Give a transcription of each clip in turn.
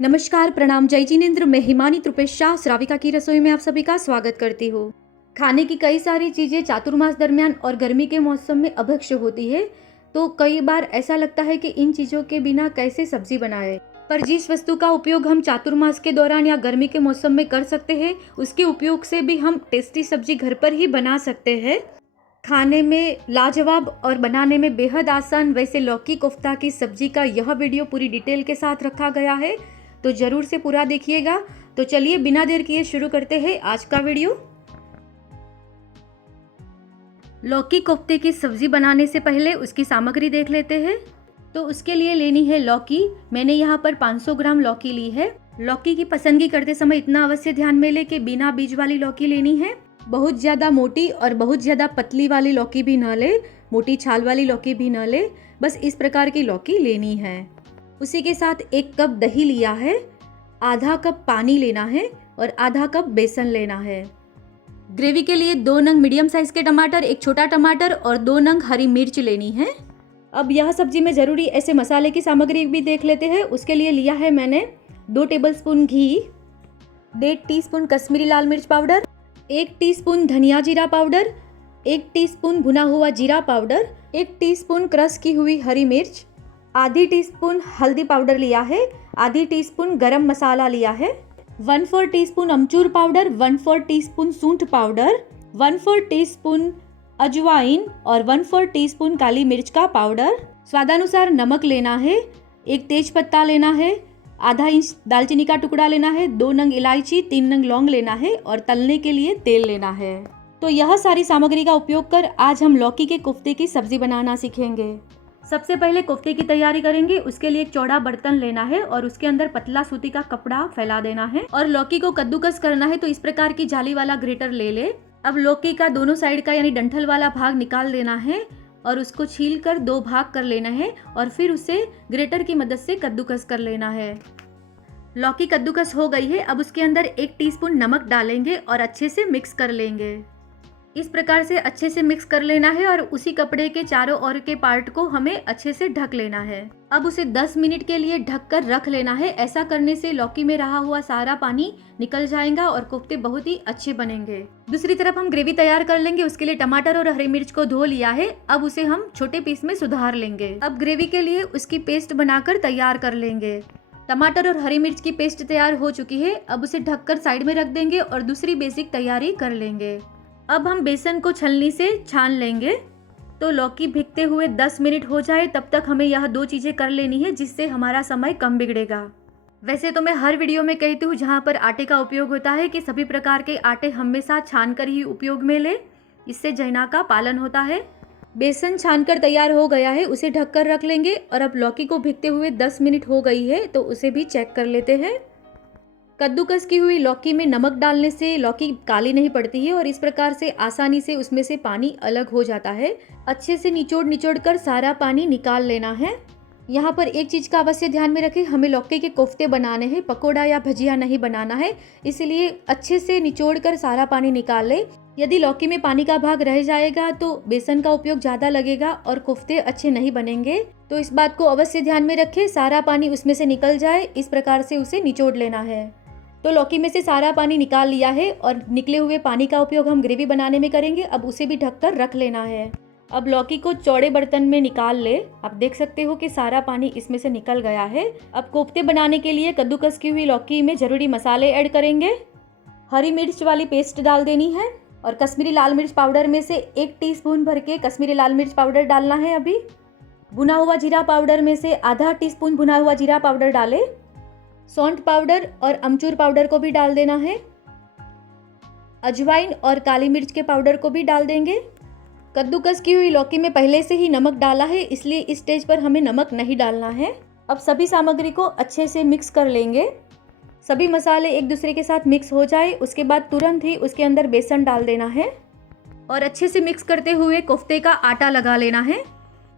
नमस्कार, प्रणाम, जय जिनेंद्र। मैं हिमानी त्रुपेश शाह श्राविका की रसोई में आप सभी का स्वागत करती हूँ। खाने की कई सारी चीज़ें चातुर्मास दरमियान और गर्मी के मौसम में अभक्ष्य होती है, तो कई बार ऐसा लगता है कि इन चीज़ों के बिना कैसे सब्जी बनाए। पर जिस वस्तु का उपयोग हम चातुर्मास के दौरान या गर्मी के मौसम में कर सकते हैं, उसके उपयोग से भी हम टेस्टी सब्जी घर पर ही बना सकते हैं। खाने में लाजवाब और बनाने में बेहद आसान वैसे लौकी कोफ्ता की सब्जी का यह वीडियो पूरी डिटेल के साथ रखा गया है, तो ज़रूर से पूरा देखिएगा। तो चलिए बिना देर किए शुरू करते हैं आज का वीडियो। लौकी कोफ्ते की सब्जी बनाने से पहले उसकी सामग्री देख लेते हैं। तो उसके लिए लेनी है लौकी। मैंने यहाँ पर 500 ग्राम लौकी ली है। लौकी की पसंदगी करते समय इतना अवश्य ध्यान में ले कि बिना बीज वाली लौकी लेनी है। बहुत ज़्यादा मोटी और बहुत ज़्यादा पतली वाली लौकी भी न ले, मोटी छाल वाली लौकी भी न ले, बस इस प्रकार की लौकी लेनी है। उसी के साथ 1 कप दही लिया है, आधा कप पानी लेना है और आधा कप बेसन लेना है। ग्रेवी के लिए 2 नंग मीडियम साइज के टमाटर, 1 छोटा टमाटर और 2 नंग हरी मिर्च लेनी है। अब यह सब्जी में ज़रूरी ऐसे मसाले की सामग्री भी देख लेते हैं। उसके लिए लिया है मैंने 2 टेबलस्पून घी, 1.5 टीस्पून कश्मीरी लाल मिर्च पाउडर, 1 टीस्पून धनिया जीरा पाउडर, 1 टीस्पून भुना हुआ जीरा पाउडर, 1 टीस्पून क्रश की हुई हरी मिर्च, आधी टीस्पून हल्दी पाउडर लिया है, आधी टीस्पून गरम मसाला लिया है, 1/4 टीस्पून अमचूर पाउडर, 1/4 टीस्पून सूंठ पाउडर, 1/4 टीस्पून अजवाइन और 1/4 टीस्पून काली मिर्च का पाउडर। स्वादानुसार नमक लेना है, 1 तेज पत्ता लेना है, आधा इंच दालचीनी का टुकड़ा लेना है, 2 नंग इलायची, 3 नंग लौंग लेना है और तलने के लिए तेल लेना है। तो यह सारी सामग्री का उपयोग कर आज हम लौकी के कोफ्ते की सब्जी बनाना सीखेंगे। सबसे पहले कोफ्ते की तैयारी करेंगे। उसके लिए एक चौड़ा बर्तन लेना है और उसके अंदर पतला सूती का कपड़ा फैला देना है और लौकी को कद्दूकस करना है। तो इस प्रकार की जाली वाला ग्रेटर ले ले। अब लौकी का दोनों साइड का यानी डंठल वाला भाग निकाल देना है और उसको छील कर 2 भाग कर लेना है और फिर उसे ग्रेटर की मदद से कद्दूकस कर लेना है। लौकी कद्दूकस हो गई है। अब उसके अंदर 1 टीस्पून नमक डालेंगे और अच्छे से मिक्स कर लेंगे। इस प्रकार से अच्छे से मिक्स कर लेना है और उसी कपड़े के चारों ओर के पार्ट को हमें अच्छे से ढक लेना है। अब उसे 10 मिनट के लिए ढक कर रख लेना है। ऐसा करने से लौकी में रहा हुआ सारा पानी निकल जाएगा और कोफ्ते बहुत ही अच्छे बनेंगे। दूसरी तरफ हम ग्रेवी तैयार कर लेंगे। उसके लिए टमाटर और हरी मिर्च को धो लिया है। अब उसे हम छोटे पीस में सुधार लेंगे। अब ग्रेवी के लिए उसकी पेस्ट बनाकर तैयार कर लेंगे। टमाटर और हरी मिर्च की पेस्ट तैयार हो चुकी है। अब उसे ढककर साइड में रख देंगे और दूसरी बेसिक तैयारी कर लेंगे। अब हम बेसन को छलनी से छान लेंगे। तो लौकी भीगते हुए 10 मिनट हो जाए तब तक हमें यह 2 चीज़ें कर लेनी है, जिससे हमारा समय कम बिगड़ेगा। वैसे तो मैं हर वीडियो में कहती हूँ जहाँ पर आटे का उपयोग होता है कि सभी प्रकार के आटे हमेशा छान कर ही उपयोग में ले, इससे जैना का पालन होता है। बेसन छानकर तैयार हो गया है, उसे ढककर रख लेंगे। और अब लौकी को भीगते हुए 10 मिनट हो गई है, तो उसे भी चेक कर लेते हैं। कद्दूकस की हुई लौकी में नमक डालने से लौकी काली नहीं पड़ती है और इस प्रकार से आसानी से उसमें से पानी अलग हो जाता है। अच्छे से निचोड़ कर सारा पानी निकाल लेना है। यहाँ पर एक चीज़ का अवश्य ध्यान में रखें, हमें लौकी के कोफ्ते बनाने हैं, पकोड़ा या भजिया नहीं बनाना है। इसलिए अच्छे से निचोड़ कर सारा पानी निकाल ले। यदि लौकी में पानी का भाग रह जाएगा तो बेसन का उपयोग ज़्यादा लगेगा और कोफ्ते अच्छे नहीं बनेंगे। तो इस बात को अवश्य ध्यान में रखें, सारा पानी उसमें से निकल जाए, इस प्रकार से उसे निचोड़ लेना है। तो लौकी में से सारा पानी निकाल लिया है और निकले हुए पानी का उपयोग हम ग्रेवी बनाने में करेंगे। अब उसे भी ढककर रख लेना है। अब लौकी को चौड़े बर्तन में निकाल ले। आप देख सकते हो कि सारा पानी इसमें से निकल गया है। अब कोफ्ते बनाने के लिए कद्दूकस की हुई लौकी में जरूरी मसाले ऐड करेंगे। हरी मिर्च वाली पेस्ट डाल देनी है और कश्मीरी लाल मिर्च पाउडर में से 1 टीस्पून भर के कश्मीरी लाल मिर्च पाउडर डालना है। अभी भुना हुआ जीरा पाउडर में से आधा टीस्पून भुना हुआ जीरा पाउडर डालें। सौंठ पाउडर और अमचूर पाउडर को भी डाल देना है। अजवाइन और काली मिर्च के पाउडर को भी डाल देंगे। कद्दूकस की हुई लौकी में पहले से ही नमक डाला है, इसलिए इस स्टेज पर हमें नमक नहीं डालना है। अब सभी सामग्री को अच्छे से मिक्स कर लेंगे। सभी मसाले एक दूसरे के साथ मिक्स हो जाए उसके बाद तुरंत ही उसके अंदर बेसन डाल देना है और अच्छे से मिक्स करते हुए कोफ्ते का आटा लगा लेना है।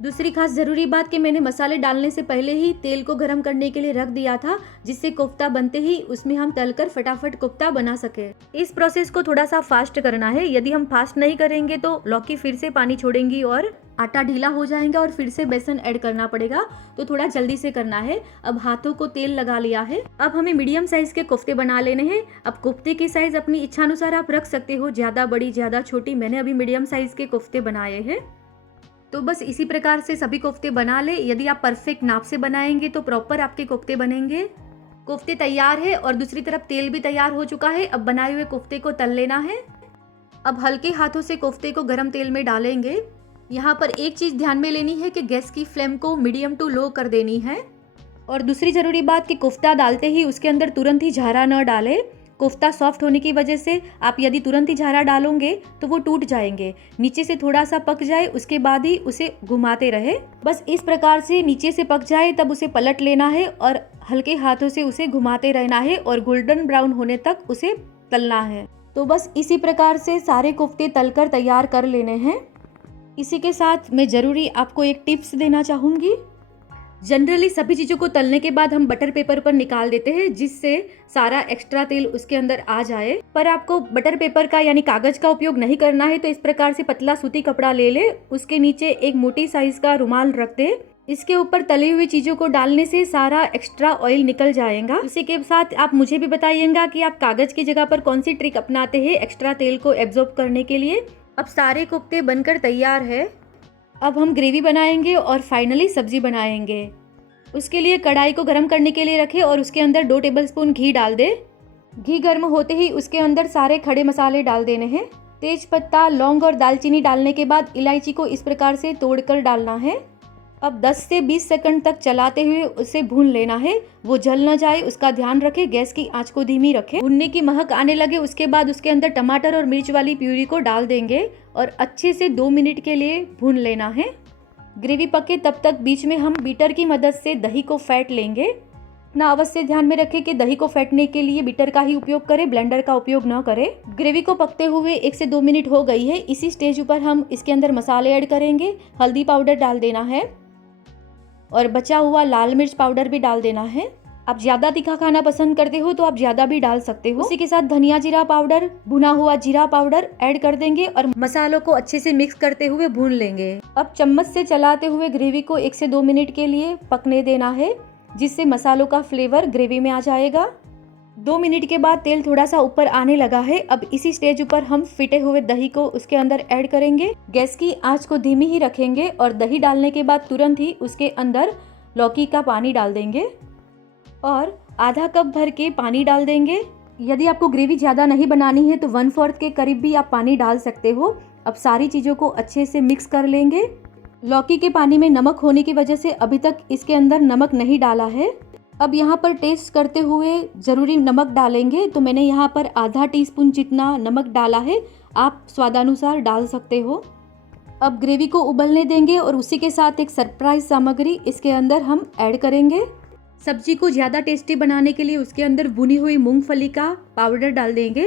दूसरी खास ज़रूरी बात कि मैंने मसाले डालने से पहले ही तेल को गर्म करने के लिए रख दिया था, जिससे कोफ्ता बनते ही उसमें हम तलकर फटाफट कोफ्ता बना सके। इस प्रोसेस को थोड़ा सा फास्ट करना है। यदि हम फास्ट नहीं करेंगे तो लौकी फिर से पानी छोड़ेंगी और आटा ढीला हो जाएगा और फिर से बेसन ऐड करना पड़ेगा, तो थोड़ा जल्दी से करना है। अब हाथों को तेल लगा लिया है। अब हमें मीडियम साइज के कोफ्ते बना लेने हैं। अब कोफ्ते की साइज अपनी इच्छानुसार आप रख सकते हो, ज्यादा बड़ी ज्यादा छोटी। मैंने अभी मीडियम साइज के कोफ्ते बनाए हैं। तो बस इसी प्रकार से सभी कोफ्ते बना ले। यदि आप परफेक्ट नाप से बनाएंगे तो प्रॉपर आपके कोफ्ते बनेंगे। कोफ्ते तैयार है और दूसरी तरफ तेल भी तैयार हो चुका है। अब बनाए हुए कोफ्ते को तल लेना है। अब हल्के हाथों से कोफ्ते को गरम तेल में डालेंगे। यहाँ पर एक चीज ध्यान में लेनी है कि गैस की फ्लेम को मीडियम टू लो कर देनी है। और दूसरी जरूरी बात कि कोफ्ता डालते ही उसके अंदर तुरंत ही झारा न डालें। कोफ्ता सॉफ्ट होने की वजह से आप यदि तुरंत ही झारा डालोगे तो वो टूट जाएंगे। नीचे से थोड़ा सा पक जाए उसके बाद ही उसे घुमाते रहे। बस इस प्रकार से नीचे से पक जाए तब उसे पलट लेना है और हल्के हाथों से उसे घुमाते रहना है और गोल्डन ब्राउन होने तक उसे तलना है। तो बस इसी प्रकार से सारे कोफ्ते तलकर तैयार कर लेने हैं। इसी के साथ मैं जरूरी आपको एक टिप्स देना चाहूँगी। जनरली सभी चीज़ों को तलने के बाद हम बटर पेपर पर निकाल देते हैं, जिससे सारा एक्स्ट्रा तेल उसके अंदर आ जाए। पर आपको बटर पेपर का यानी कागज का उपयोग नहीं करना है, तो इस प्रकार से पतला सूती कपड़ा ले ले, उसके नीचे एक मोटी साइज का रुमाल रख दे। इसके ऊपर तली हुई चीज़ों को डालने से सारा एक्स्ट्रा ऑयल निकल जाएगा। इसी के साथ आप मुझे भी बताइएगा कि आप कागज की जगह पर कौन सी ट्रिक अपनाते हैं एक्स्ट्रा तेल को एब्जॉर्ब करने के लिए। अब सारे कोफ्ते बनकर तैयार है। अब हम ग्रेवी बनाएंगे और फाइनली सब्जी बनाएंगे। उसके लिए कढ़ाई को गर्म करने के लिए रखें और उसके अंदर 2 टेबलस्पून घी डाल दे। घी गर्म होते ही उसके अंदर सारे खड़े मसाले डाल देने हैं। तेज पत्ता, लौंग और दालचीनी डालने के बाद इलायची को इस प्रकार से तोड़कर डालना है। अब 10 से 20 सेकंड तक चलाते हुए उसे भून लेना है। वो जल न जाए उसका ध्यान रखें। गैस की आंच को धीमी रखें। भूनने की महक आने लगे उसके बाद उसके अंदर टमाटर और मिर्च वाली प्यूरी को डाल देंगे और अच्छे से 2 मिनट के लिए भून लेना है। ग्रेवी पके तब तक बीच में हम बीटर की मदद से दही को फेंट लेंगे। अपना अवश्य ध्यान में रखें कि दही को फेंटने के लिए बीटर का ही उपयोग करें, ब्लेंडर का उपयोग न करें। ग्रेवी को पकते हुए 1 से 2 मिनट हो गई है। इसी स्टेज पर हम इसके अंदर मसाले ऐड करेंगे। हल्दी पाउडर डाल देना है और बचा हुआ लाल मिर्च पाउडर भी डाल देना है। आप ज्यादा तीखा खाना पसंद करते हो तो आप ज्यादा भी डाल सकते हो। उसी के साथ धनिया जीरा पाउडर, भुना हुआ जीरा पाउडर ऐड कर देंगे और मसालों को अच्छे से मिक्स करते हुए भून लेंगे। अब चम्मच से चलाते हुए ग्रेवी को 1 से 2 मिनट के लिए पकने देना है, जिससे मसालों का फ्लेवर ग्रेवी में आ जाएगा। 2 मिनट के बाद तेल थोड़ा सा ऊपर आने लगा है। अब इसी स्टेज पर हम फिटे हुए दही को उसके अंदर ऐड करेंगे। गैस की आंच को धीमी ही रखेंगे और दही डालने के बाद तुरंत ही उसके अंदर लौकी का पानी डाल देंगे और आधा कप भर के पानी डाल देंगे। यदि आपको ग्रेवी ज़्यादा नहीं बनानी है तो 1/4 के करीब भी आप पानी डाल सकते हो। अब सारी चीज़ों को अच्छे से मिक्स कर लेंगे। लौकी के पानी में नमक होने की वजह से अभी तक इसके अंदर नमक नहीं डाला है। अब यहाँ पर टेस्ट करते हुए ज़रूरी नमक डालेंगे। तो मैंने यहाँ पर आधा टीस्पून जितना नमक डाला है, आप स्वादानुसार डाल सकते हो। अब ग्रेवी को उबलने देंगे और उसी के साथ एक सरप्राइज सामग्री इसके अंदर हम ऐड करेंगे। सब्जी को ज़्यादा टेस्टी बनाने के लिए उसके अंदर भुनी हुई मूंगफली का पाउडर डाल देंगे।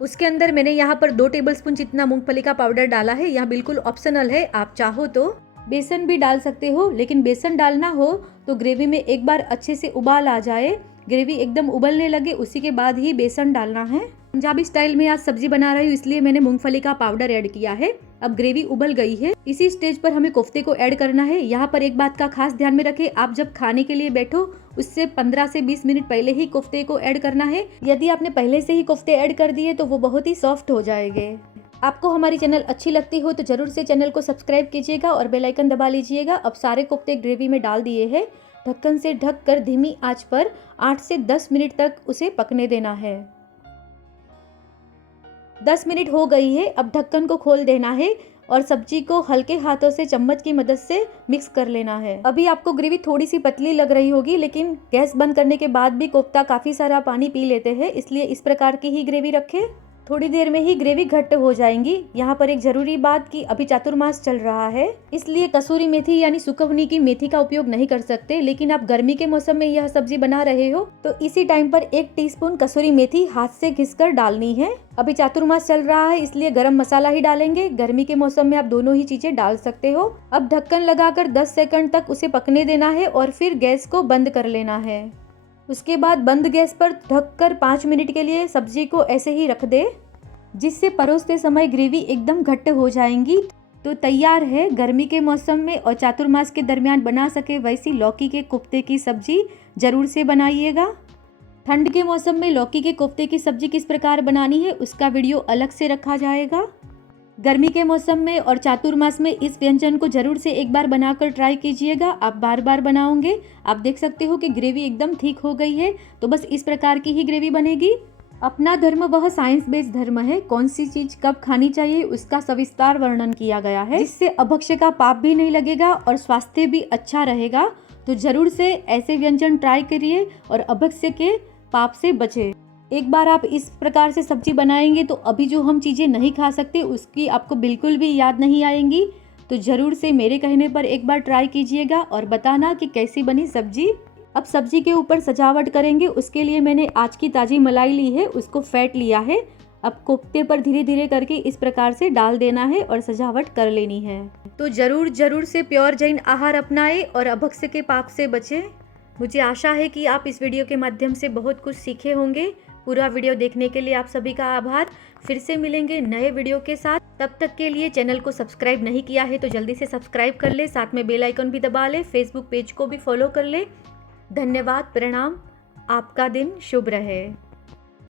उसके अंदर मैंने यहाँ पर 2 टेबलस्पून जितना मूंगफली का पाउडर डाला है। यह बिल्कुल ऑप्शनल है, आप चाहो तो बेसन भी डाल सकते हो, लेकिन बेसन डालना हो तो ग्रेवी में एक बार अच्छे से उबाल आ जाए, ग्रेवी एकदम उबलने लगे, उसी के बाद ही बेसन डालना है। पंजाबी स्टाइल में आज सब्जी बना रही हूँ इसलिए मैंने मूंगफली का पाउडर ऐड किया है। अब ग्रेवी उबल गई है। इसी स्टेज पर हमें कोफ्ते को ऐड करना है। यहाँ पर एक बात का खास ध्यान में रखें, आप जब खाने के लिए बैठो उससे 15 से 20 मिनट पहले ही कोफ्ते को ऐड करना है। यदि आपने पहले से ही कोफ्ते ऐड कर दिए तो वो बहुत ही सॉफ्ट हो जाएंगे। आपको हमारी चैनल अच्छी लगती हो तो जरूर से चैनल को सब्सक्राइब कीजिएगा और बेल आइकन दबा लीजिएगा। अब सारे कोफ्ते ग्रेवी में डाल दिए हैं। ढक्कन से ढक कर धीमी आंच पर 8 से 10 मिनट तक उसे पकने देना है। 10 मिनट हो गई है। अब ढक्कन को खोल देना है और सब्जी को हल्के हाथों से चम्मच की मदद से मिक्स कर लेना है। अभी आपको ग्रेवी थोड़ी सी पतली लग रही होगी, लेकिन गैस बंद करने के बाद भी कोफ्ता काफ़ी सारा पानी पी लेते हैं, इसलिए इस प्रकार की ही ग्रेवी रखें। थोड़ी देर में ही ग्रेवी घट्ट हो जाएंगी। यहाँ पर एक जरूरी बात कि अभी चातुर्मास चल रहा है, इसलिए कसूरी मेथी यानी सुकवनी की मेथी का उपयोग नहीं कर सकते। लेकिन आप गर्मी के मौसम में यह सब्जी बना रहे हो तो इसी टाइम पर 1 टीस्पून कसूरी मेथी हाथ से घिसकर डालनी है। अभी चातुर्मास चल रहा है इसलिए गरम मसाला ही डालेंगे। गर्मी के मौसम में आप दोनों ही चीजें डाल सकते हो। अब ढक्कन लगाकर 10 सेकंड तक उसे पकने देना है और फिर गैस को बंद कर लेना है। उसके बाद बंद गैस पर ढककर 5 मिनट के लिए सब्जी को ऐसे ही रख दे, जिससे परोसते समय ग्रेवी एकदम घट्ट हो जाएंगी। तो तैयार है गर्मी के मौसम में और चातुर्मास के दरमियान बना सके वैसी लौकी के कोफ्ते की सब्जी ज़रूर से बनाइएगा। ठंड के मौसम में लौकी के कोफ्ते की सब्जी किस प्रकार बनानी है उसका वीडियो अलग से रखा जाएगा। गर्मी के मौसम में और चातुर्मास में इस व्यंजन को ज़रूर से एक बार बनाकर ट्राई कीजिएगा। आप बार बार बनाओगे। आप देख सकते हो कि ग्रेवी एकदम ठीक हो गई है। तो बस इस प्रकार की ही ग्रेवी बनेगी। अपना धर्म वह साइंस बेस्ड धर्म है। कौन सी चीज कब खानी चाहिए उसका सविस्तार वर्णन किया गया है, जिससे अभक्ष्य का पाप भी नहीं लगेगा और स्वास्थ्य भी अच्छा रहेगा। तो जरूर से ऐसे व्यंजन ट्राई करिए और अभक्ष्य के पाप से बचे। एक बार आप इस प्रकार से सब्जी बनाएंगे तो अभी जो हम चीज़ें नहीं खा सकते उसकी आपको बिल्कुल भी याद नहीं आएंगी। तो ज़रूर से मेरे कहने पर एक बार ट्राई कीजिएगा और बताना कि कैसी बनी सब्जी। अब सब्जी के ऊपर सजावट करेंगे। उसके लिए मैंने आज की ताज़ी मलाई ली है, उसको फेंट लिया है। अब कोफ्ते पर धीरे धीरे करके इस प्रकार से डाल देना है और सजावट कर लेनी है। तो जरूर से प्योर जैन आहार अपनाएं और अभक्ष्य के पाप से बचें। मुझे आशा है कि आप इस वीडियो के माध्यम से बहुत कुछ सीखे होंगे। पूरा वीडियो देखने के लिए आप सभी का आभार। फिर से मिलेंगे नए वीडियो के साथ। तब तक के लिए चैनल को सब्सक्राइब नहीं किया है तो जल्दी से सब्सक्राइब कर ले, साथ में बेल आइकन भी दबा ले, फेसबुक पेज को भी फॉलो कर ले। धन्यवाद, प्रणाम। आपका दिन शुभ रहे।